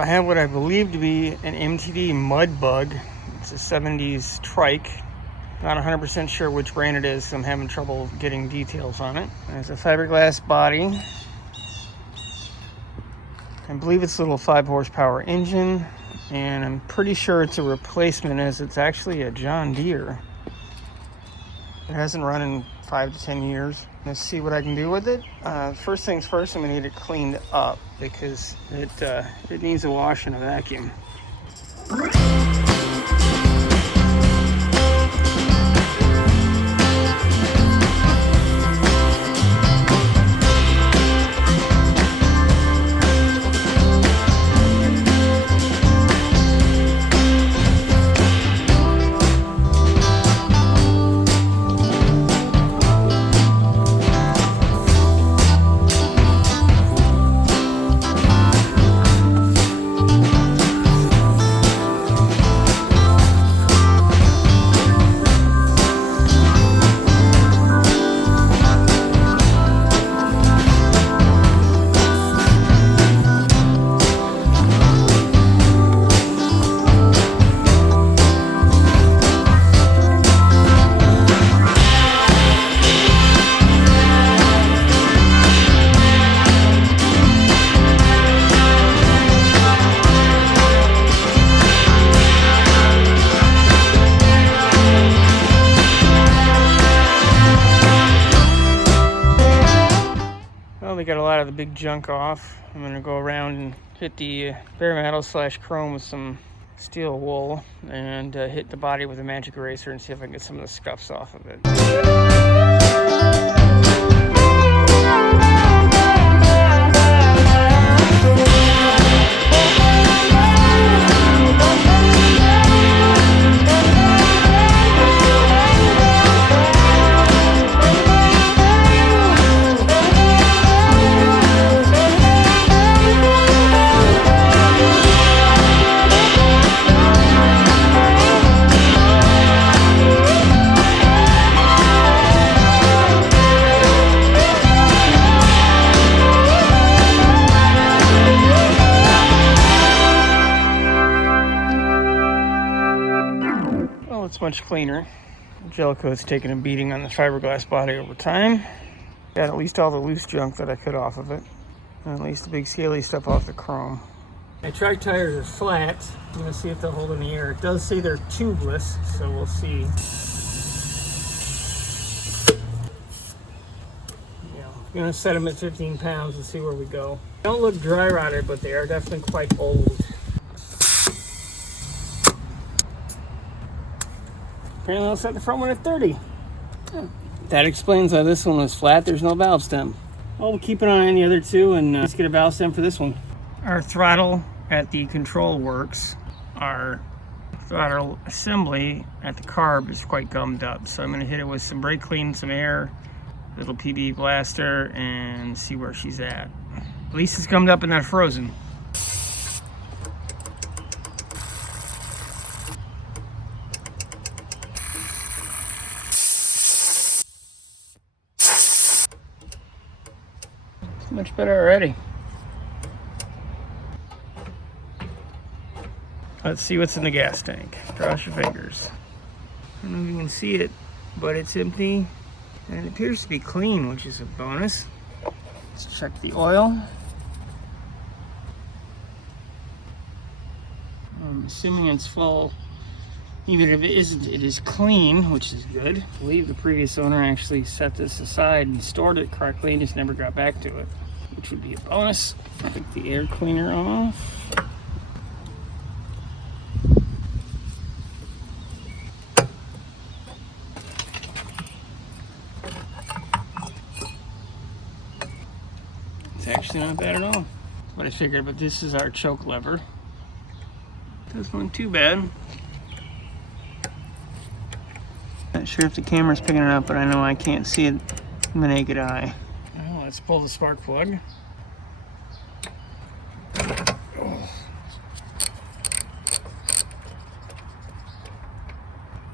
I have what I believe to be an MTD Mud Bug. It's a 70's Trike. Not 100% sure which brand it is, so I'm having trouble getting details on it. There's a fiberglass body. I believe it's a little 5 horsepower engine, and I'm pretty sure it's a replacement as it's actually a John Deere. It hasn't run in 5 to 10 years. Let's see what I can do with it. First things first, I'm gonna need it cleaned up because it needs a wash and a vacuum. We got a lot of the big junk off. I'm going to go around and hit the bare metal / chrome with some steel wool and hit the body with a magic eraser and see if I can get some of the scuffs off of it. It's much cleaner. Gel coat's taken a beating on the fiberglass body over time. Got at least all the loose junk that I could off of it, and at least the big scaly stuff off the chrome. My Trike tires are flat. I'm gonna see if they'll hold in the air. It does say they're tubeless, so we'll see. I'm gonna set them at 15 pounds and see where we go. They don't look dry rotted, but they are definitely quite old. Apparently I'll set the front one at 30. That explains why this one was flat. There's no valve stem. Well, we'll keep an eye on the other two and let's get a valve stem for this one. Our throttle at the control works. Our throttle assembly at the carb is quite gummed up. So I'm gonna hit it with some brake clean, some air, little PB blaster, and see where she's at. At least it's gummed up and not frozen. Much better already. Let's see what's in the gas tank. Cross your fingers. I don't know if you can see it, but it's empty and it appears to be clean, which is a bonus. Let's check the oil. I'm assuming it's full. Even if it isn't, it is clean, which is good. I believe the previous owner actually set this aside and stored it correctly and just never got back to it, which would be a bonus. Take the air cleaner off. It's actually not bad at all. That's what I figured, but this is our choke lever. Doesn't look too bad. Not sure if the camera's picking it up, but I know I can't see it with my naked eye. Well, let's pull the spark plug.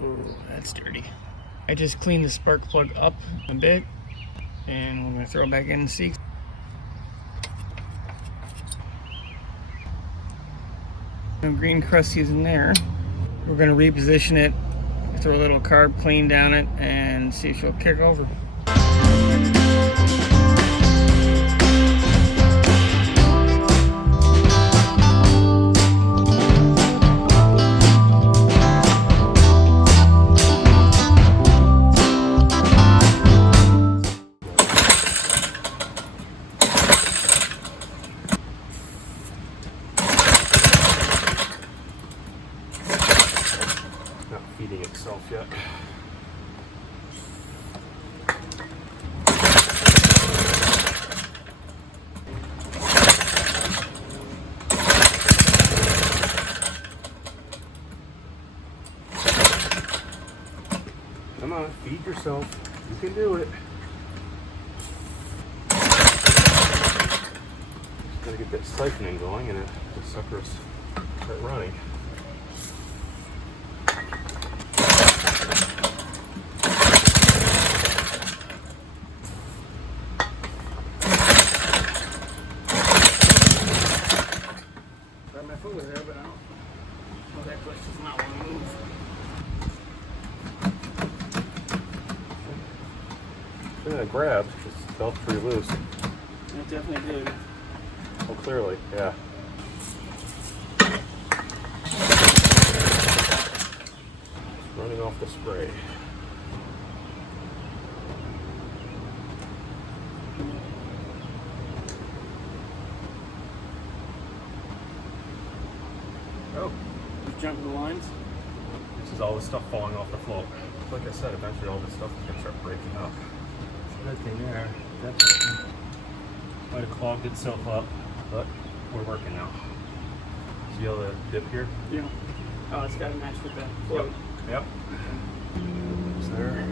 Oh, that's dirty. I just cleaned the spark plug up a bit, and we're gonna throw it back in and see. No green crusties in there. We're going to reposition it, throw a little carb clean down it, and see if she'll kick over. Not feeding itself yet. Come on, feed yourself. You can do it. Just gotta get that siphoning going and the suckers start running. Grab my foot with there, but I don't know that clutch does not want to move. Yeah, grabbed, just felt pretty loose. It definitely did. Oh, clearly, yeah. Running off the spray. Oh, just jumping the lines. This is all the stuff falling off the float. Like I said, eventually all this stuff is going to start breaking up. It's a good thing there. That might have clogged itself up, but we're working now. See all the dip here? Yeah. Oh, it's got to match with that float. Yep. It's there.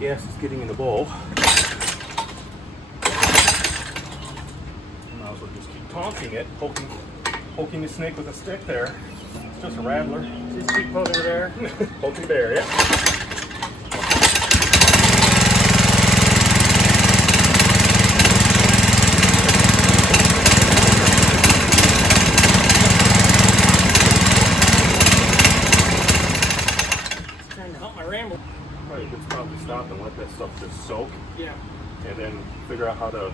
Gas is getting in the bowl. Might as well just keep tonking it, poking the snake with a stick there. It's just a rattler. Just keep poking it there. Poking bear, yeah. It's trying to help my ramble. Probably a good spot to stop and let that stuff just soak. Yeah. And then figure out how to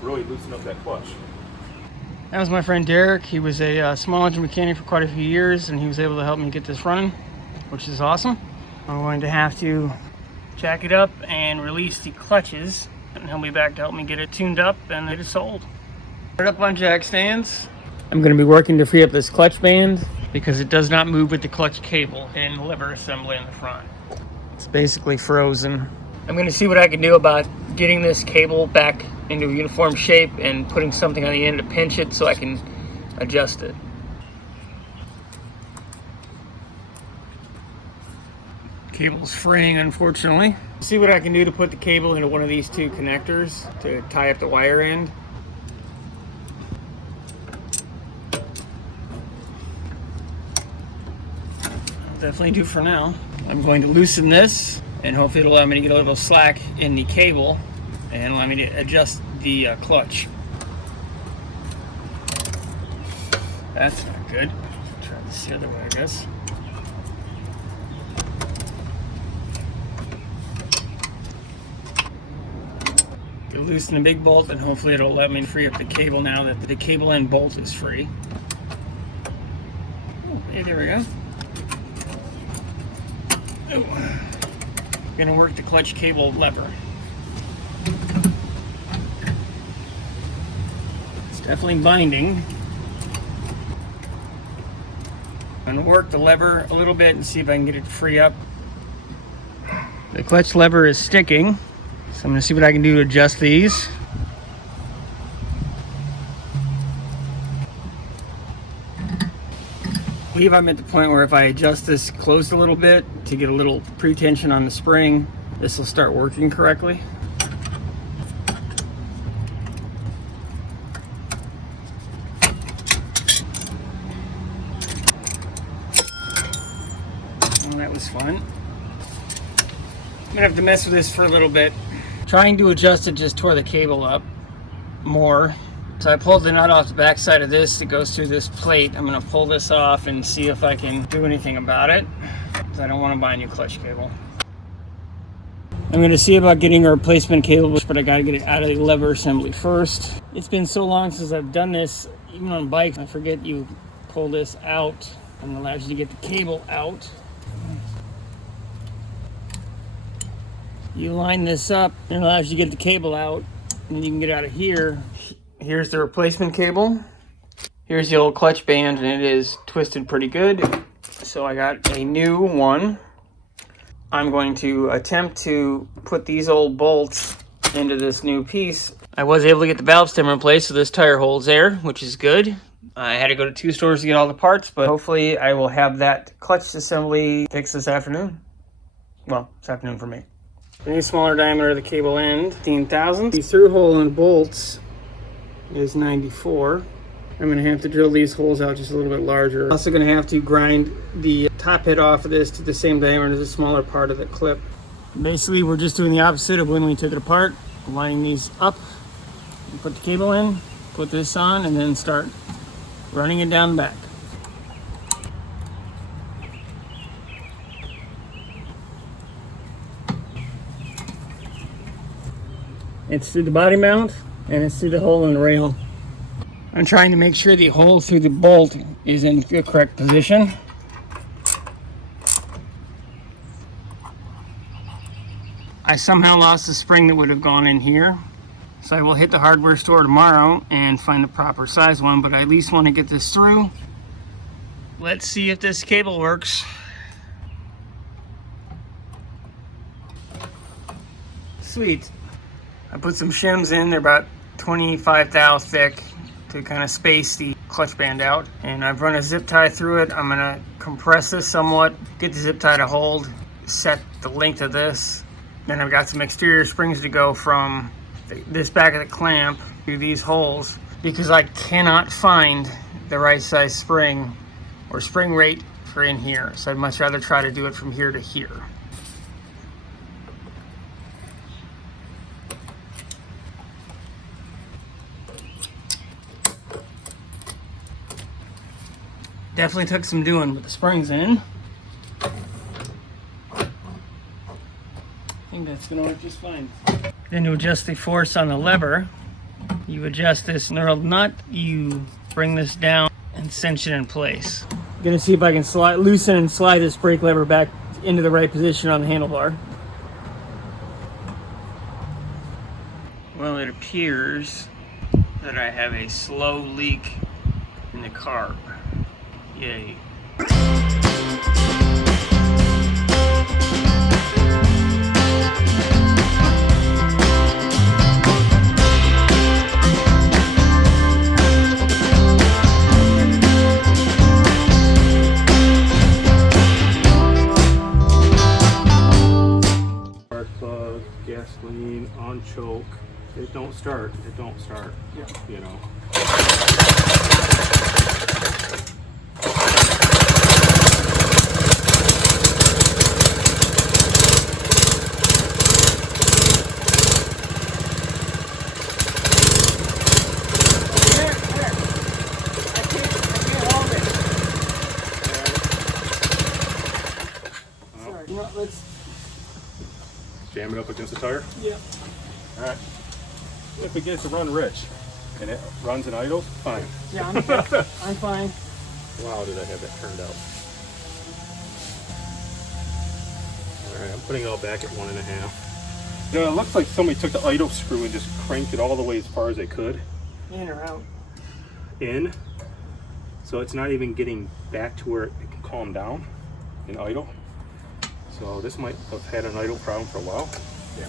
really loosen up that clutch. That was my friend Derek. He was a small engine mechanic for quite a few years, and he was able to help me get this running, which is awesome. I'm going to have to jack it up and release the clutches, and he'll be back to help me get it tuned up and get it sold. Put it up on jack stands. I'm going to be working to free up this clutch band because it does not move with the clutch cable and lever assembly in the front. It's basically frozen. I'm going to see what I can do about getting this cable back into a uniform shape and putting something on the end to pinch it so I can adjust it. Cable's fraying, unfortunately. See what I can do to put the cable into one of these two connectors to tie up the wire end. I'll definitely do for now. I'm going to loosen this, and hopefully it'll allow me to get a little slack in the cable and allow me to adjust the clutch. That's not good. Try this the other way, I guess. Gonna loosen the big bolt, and hopefully it'll let me free up the cable now that the cable end bolt is free. Oh, hey, there we go. Oh. Gonna work the clutch cable lever. It's definitely binding. I'm gonna work the lever a little bit and see if I can get it to free up. The clutch lever is sticking, so I'm gonna see what I can do to adjust these. I believe I'm at the point where if I adjust this closed a little bit to get a little pre-tension on the spring, this will start working correctly. Well, that was fun. I'm gonna have to mess with this for a little bit. Trying to adjust it just tore the cable up. more. So I pulled the nut off the back side of this that goes through this plate. I'm going to pull this off and see if I can do anything about it, because I don't want to buy a new clutch cable. I'm going to see about getting a replacement cable, but I got to get it out of the lever assembly first. It's been so long since I've done this, even on bikes. I forget you pull this out and it allows you to get the cable out. You line this up and it allows you to get the cable out, and then you can get out of here. Here's the replacement cable. Here's the old clutch band, and it is twisted pretty good. So I got a new one. I'm going to attempt to put these old bolts into this new piece. I was able to get the valve stem replaced, so this tire holds there, which is good. I had to go to 2 stores to get all the parts, but hopefully I will have that clutch assembly fixed this afternoon. Well, this afternoon for me. The new smaller diameter of the cable end, 15 thousandths. The through hole in bolts is 94. I'm going to have to drill these holes out just a little bit larger. Also going to have to grind the top head off of this to the same diameter as the smaller part of the clip. Basically, we're just doing the opposite of when we took it apart. Lining these up, put the cable in, put this on, and then start running it down the back. It's through the body mount, and it's through the hole in the rail. I'm trying to make sure the hole through the bolt is in the correct position. I somehow lost the spring that would have gone in here. So I will hit the hardware store tomorrow and find the proper size one, but I at least want to get this through. Let's see if this cable works. Sweet. I put some shims in, they're about 25 thou thick, to kind of space the clutch band out. And I've run a zip tie through it. I'm gonna compress this somewhat, get the zip tie to hold, set the length of this. Then I've got some exterior springs to go from this back of the clamp through these holes, because I cannot find the right size spring or spring rate for in here. So I'd much rather try to do it from here to here. Definitely took some doing with the springs in. I think that's gonna work just fine. Then to adjust the force on the lever, you adjust this knurled nut, you bring this down and cinch it in place. I'm gonna see if I can loosen and slide this brake lever back into the right position on the handlebar. Well, it appears that I have a slow leak in the carb. Yay. Spark plug, gasoline, on choke. It don't start. Yeah. You know. Let's Jam it up against the tire. yeah. All right. If it gets to run rich and it runs and idles, fine. Yeah, I'm fine. Wow, did I have that turned out? All right, I'm putting it all back at 1.5. You know, it looks like somebody took the idle screw and just cranked it all the way as far as they could. In or out? In. So it's not even getting back to where it can calm down in idle. So this might have had an idle problem for a while. Yeah.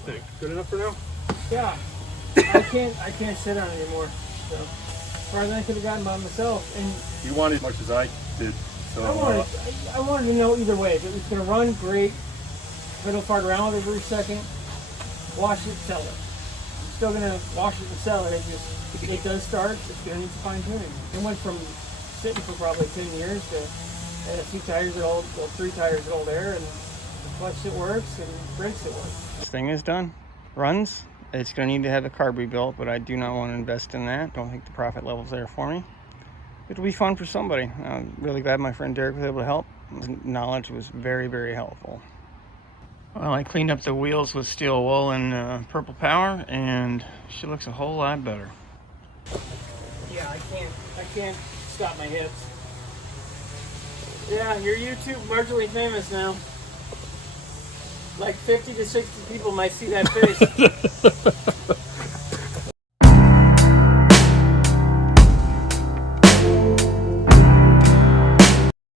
you think? Good enough for now? Yeah. I can't sit on it anymore. So, as far as I could have gotten by myself, and You wanted as much as I did. So I wanted to know either way. If it was going to run, great. If I don't fart around with it every second, wash it, sell it. I'm still going to wash it and sell it. It does start. It's going to need some fine tuning. It went from sitting for probably 10 years to a few tires at old, well, 3 tires at old air, and the clutch it works and brakes it works. This thing is done. Runs. It's going to need to have a carb rebuilt, but I do not want to invest in that. Don't think the profit level's there for me. It'll be fun for somebody. I'm really glad my friend Derek was able to help. His knowledge was very, very helpful. Well, I cleaned up the wheels with steel wool and purple power, and she looks a whole lot better. Yeah, I can't stop my hips. Yeah, you're YouTube marginally famous now. Like 50 to 60 people might see that face.